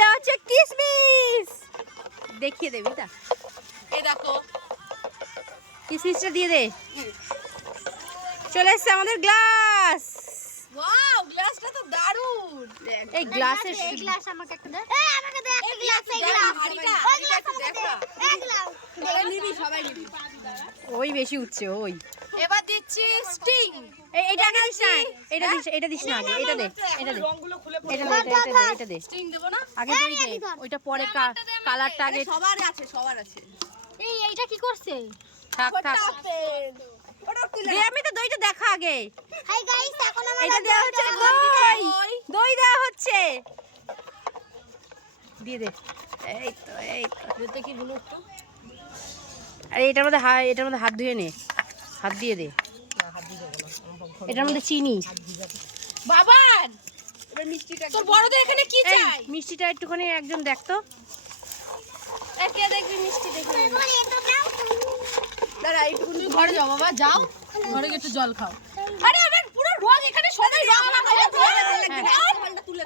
দেওয়া হচ্ছে কিসমিস। দেখিয়ে দেবি তা, এই দেখো কিসমিসটা দিয়ে দে। চলে এসছে আমাদের গ্লাস। ওয়াও, গ্লাসটা তো দারুণ। এই গ্লাসের এই গ্লাস আমাকে একটা দে। এই আমাকে দে একটা গ্লাস, এই গ্লাস। ওই গ্লাস আমাকে দে। এই গ্লাস। সবাই নিবি, সবাই নিবি। ওই বেশি উঠছে ওই। এবার দিচ্ছি স্টিং। এইটা আগে দিস না, এটা দিস না আগে, এটা দে, এটা দে, রংগুলো খুলে এটা দে, এটা দে। স্টিং দেবো না? আগে তুই দে, ওইটা পরে কালারটা আগে। সবার আছে, সবার আছে। এইটা কি করছে? থাক থাক, ওটা তুলে দে, আমি তো দইটা দেখা আগে। হাই গাইস, এখন আমরা এটা দেওয়া হচ্ছে দই, দই দেওয়া হচ্ছে। দিয়ে দে, এই তো, এই তো। দিতে কি গুলো একটু আরে এটার মধ্যে হাত ধুয়ে নে, হাত দিয়ে দে। এটার মধ্যে চিনি। বাবান, এবার মিষ্টিটা তোর বড়দের এখানে কি এই চাই? মিষ্টিটা একটুখানি একজন দেখতো। কে দেখবি মিষ্টি দেখবি? বলি এটা দাও। দাঁড়া, এইটুকু ঘরে যাও বাবা, যাও ঘরে গিয়ে একটু জল খাও। আরে আমার পুরো রং এখানে সবাই রং লাগাবে।